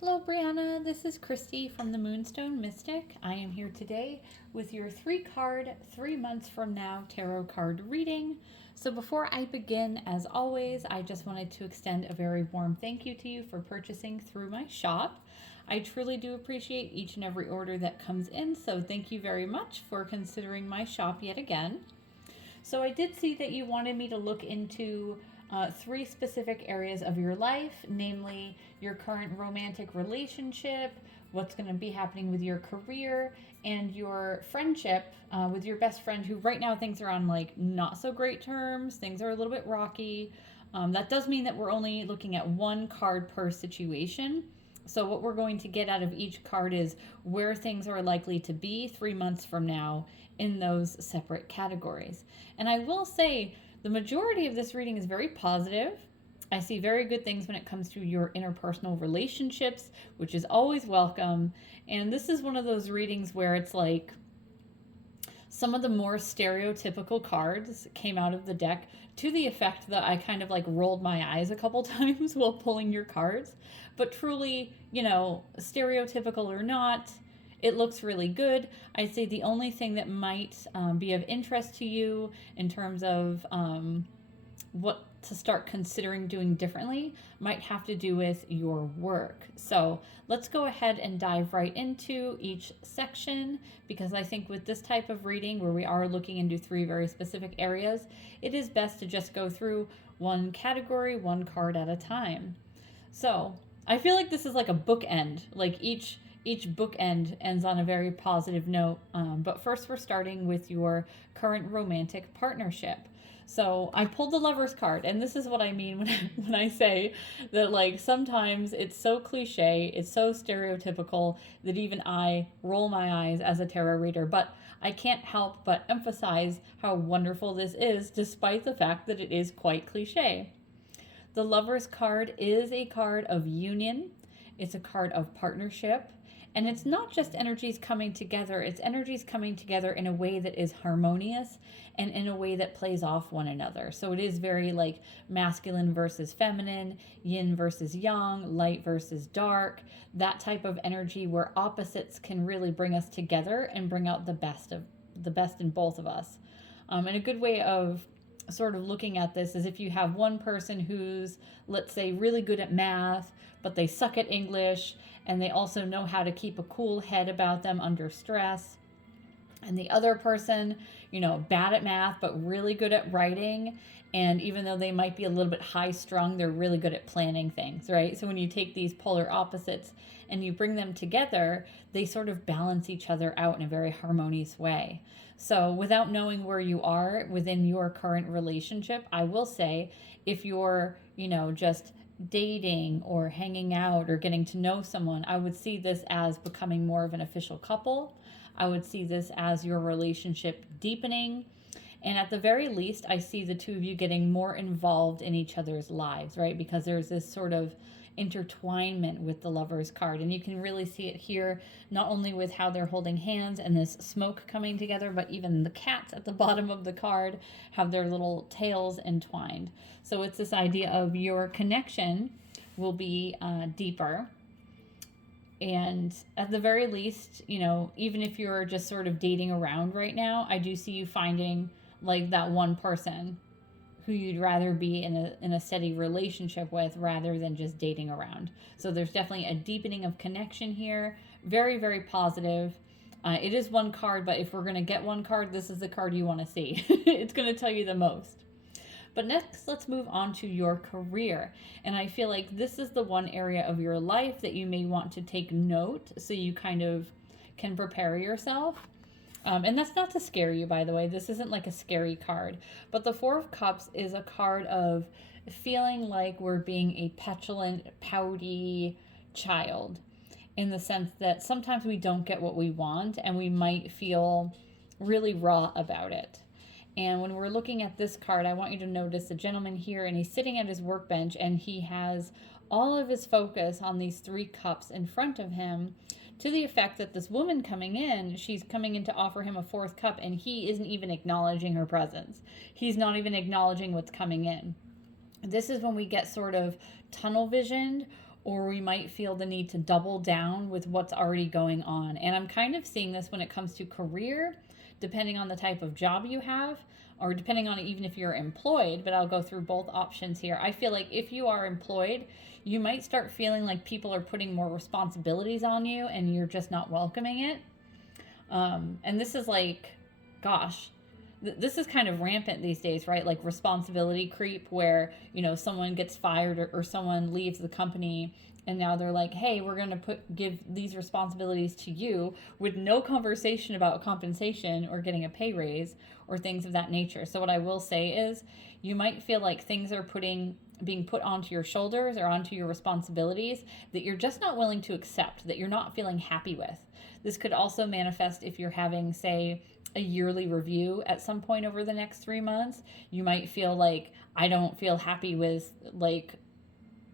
Hello, Brianna. This is Christy from the Moonstone Mystic. I am here today with your 3 card, 3 months from now tarot card reading. So, before I begin, as always, I just wanted to extend a very warm thank you to you for purchasing through my shop. I truly do appreciate each and every order that comes in, so thank you very much for considering my shop yet again. So I did see that you wanted me to look into 3 specific areas of your life, namely your current romantic relationship, what's going to be happening with your career, and your friendship with your best friend, who right now things are on like not so great terms. Things are a little bit rocky. That does mean that we're only looking at 1 card per situation. So, what we're going to get out of each card is where things are likely to be 3 months from now in those separate categories. And I will say the majority of this reading is very positive. I see very good things when it comes to your interpersonal relationships, which is always welcome. And this is one of those readings where it's like some of the more stereotypical cards came out of the deck to the effect that I kind of like rolled my eyes a couple times while pulling your cards. But truly, stereotypical or not, it looks really good. I'd say the only thing that might be of interest to you in terms of what to start considering doing differently might have to do with your work. So let's go ahead and dive right into each section, because I think with this type of reading where we are looking into 3 very specific areas, it is best to just go through 1 category, 1 card at a time. So I feel like this is like a bookend, like each bookend ends on a very positive note. But first, we're starting with your current romantic partnership. So I pulled the Lover's card, and this is what I mean when I say that, like, sometimes it's so cliche, it's so stereotypical that even I roll my eyes as a tarot reader. But I can't help but emphasize how wonderful this is, despite the fact that it is quite cliche. The Lover's card is a card of union. It's a card of partnership. And it's not just energies coming together, it's energies coming together in a way that is harmonious and in a way that plays off one another. So it is very like masculine versus feminine, yin versus yang, light versus dark, that type of energy where opposites can really bring us together and bring out the best in both of us. And a good way of sort of looking at this is if you have one person who's, let's say, really good at math, but they suck at English, and they also know how to keep a cool head about them under stress. And the other person, bad at math, but really good at writing. And even though they might be a little bit high strung, they're really good at planning things, right? So when you take these polar opposites and you bring them together, they sort of balance each other out in a very harmonious way. So without knowing where you are within your current relationship, I will say if you're, just dating or hanging out or getting to know someone, I would see this as becoming more of an official couple. I would see this as your relationship deepening. And at the very least, I see the two of you getting more involved in each other's lives, right? Because there's this sort of intertwinement with the Lover's card. And you can really see it here, not only with how they're holding hands and this smoke coming together, but even the cats at the bottom of the card have their little tails entwined. So it's this idea of your connection will be deeper. And at the very least, even if you're just sort of dating around right now, I do see you finding like that one person who you'd rather be in a steady relationship with rather than just dating around. So there's definitely a deepening of connection here. Very, very positive. It is 1 card, but if we're going to get 1 card, this is the card you want to see. It's going to tell you the most. But next, let's move on to your career. And I feel like this is the one area of your life that you may want to take note so you kind of can prepare yourself. And that's not to scare you, by the way. This isn't like a scary card. But the 4 of Cups is a card of feeling like we're being a petulant, pouty child, in the sense that sometimes we don't get what we want and we might feel really raw about it. And when we're looking at this card, I want you to notice the gentleman here, and he's sitting at his workbench, and he has all of his focus on these 3 cups in front of him, to the effect that this woman coming in, she's coming in to offer him a 4th cup, and he isn't even acknowledging her presence. He's not even acknowledging what's coming in. This is when we get sort of tunnel visioned, or we might feel the need to double down with what's already going on. And I'm kind of seeing this when it comes to career, depending on the type of job you have, or depending on even if you're employed, but I'll go through both options here. I feel like if you are employed, you might start feeling like people are putting more responsibilities on you and you're just not welcoming it. And this is like, gosh, this is kind of rampant these days, right? Like responsibility creep, where, you know, someone gets fired or someone leaves the company and now they're like, hey, we're going to give these responsibilities to you, with no conversation about compensation or getting a pay raise or things of that nature. So what I will say is, you might feel like things are being put onto your shoulders or onto your responsibilities that you're just not willing to accept, that you're not feeling happy with. This could also manifest if you're having, say, a yearly review at some point over the next 3 months. You might feel like, I don't feel happy with like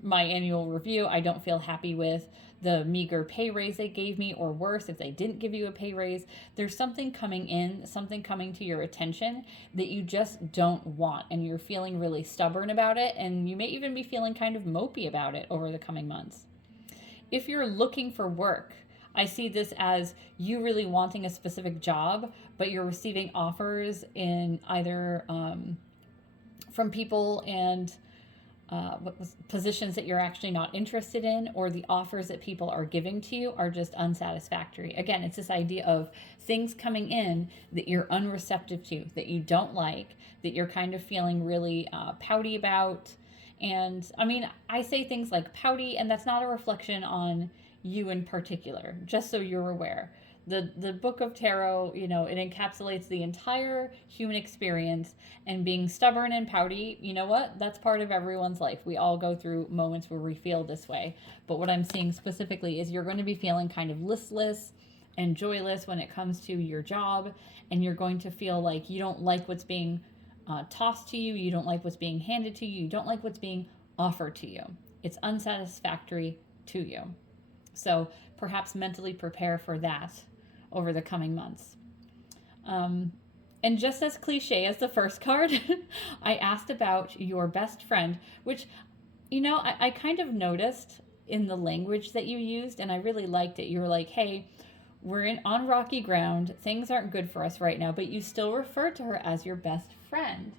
my annual review. I don't feel happy with the meager pay raise they gave me, or worse, if they didn't give you a pay raise. There's something coming in, something coming to your attention that you just don't want, and you're feeling really stubborn about it, and you may even be feeling kind of mopey about it over the coming months. If you're looking for work, I see this as you really wanting a specific job, but you're receiving offers in either from people and positions that you're actually not interested in, or the offers that people are giving to you are just unsatisfactory. Again, it's this idea of things coming in that you're unreceptive to, that you don't like, that you're kind of feeling really pouty about. And I mean, I say things like pouty, and that's not a reflection on you in particular, just so you're aware. The book of tarot, you know, it encapsulates the entire human experience, and being stubborn and pouty, you know what? That's part of everyone's life. We all go through moments where we feel this way. But what I'm seeing specifically is you're going to be feeling kind of listless and joyless when it comes to your job, and you're going to feel like you don't like what's being tossed to you, you don't like what's being handed to you, you don't like what's being offered to you. It's unsatisfactory to you. So perhaps mentally prepare for that over the coming months. And just as cliche as the first card, I asked about your best friend, which, you know, I kind of noticed in the language that you used, and I really liked it. You were like, hey, we're on rocky ground. Things aren't good for us right now, but you still refer to her as your best friend.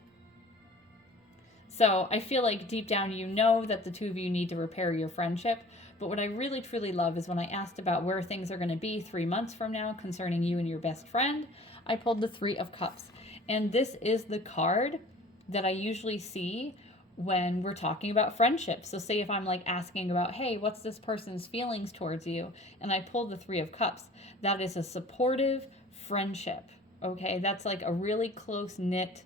So I feel like deep down, you know that the two of you need to repair your friendship. But what I really, truly love is when I asked about where things are going to be 3 months from now concerning you and your best friend, I pulled the 3 of Cups. And this is the card that I usually see when we're talking about friendship. So say if I'm like asking about, hey, what's this person's feelings towards you? And I pulled the 3 of Cups. That is a supportive friendship. Okay, that's like a really close-knit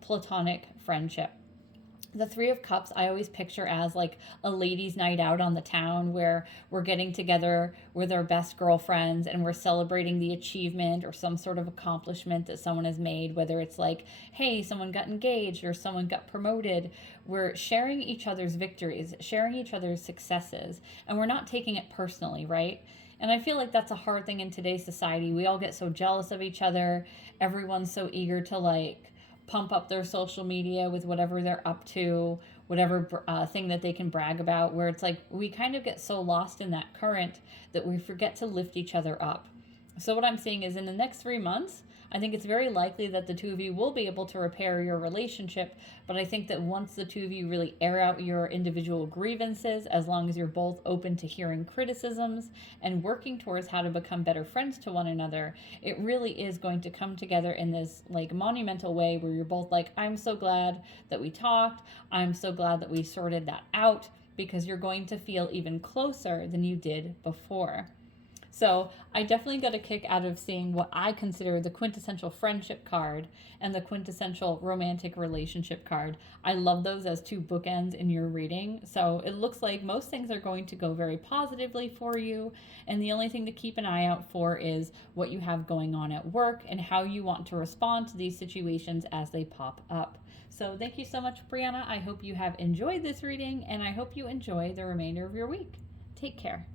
platonic friendship. The 3 of Cups I always picture as like a ladies' night out on the town, where we're getting together with our best girlfriends and we're celebrating the achievement or some sort of accomplishment that someone has made, whether it's like, hey, someone got engaged or someone got promoted. We're sharing each other's victories, sharing each other's successes, and we're not taking it personally, right? And I feel like that's a hard thing in today's society. We all get so jealous of each other. Everyone's so eager to like pump up their social media with whatever they're up to, whatever thing that they can brag about, where it's like we kind of get so lost in that current that we forget to lift each other up. So what I'm seeing is in the next 3 months, I think it's very likely that the two of you will be able to repair your relationship, but I think that once the two of you really air out your individual grievances, as long as you're both open to hearing criticisms and working towards how to become better friends to one another, it really is going to come together in this like monumental way where you're both like, I'm so glad that we talked. I'm so glad that we sorted that out, because you're going to feel even closer than you did before. So I definitely got a kick out of seeing what I consider the quintessential friendship card and the quintessential romantic relationship card. I love those as 2 bookends in your reading. So it looks like most things are going to go very positively for you. And the only thing to keep an eye out for is what you have going on at work and how you want to respond to these situations as they pop up. So thank you so much, Brianna. I hope you have enjoyed this reading, and I hope you enjoy the remainder of your week. Take care.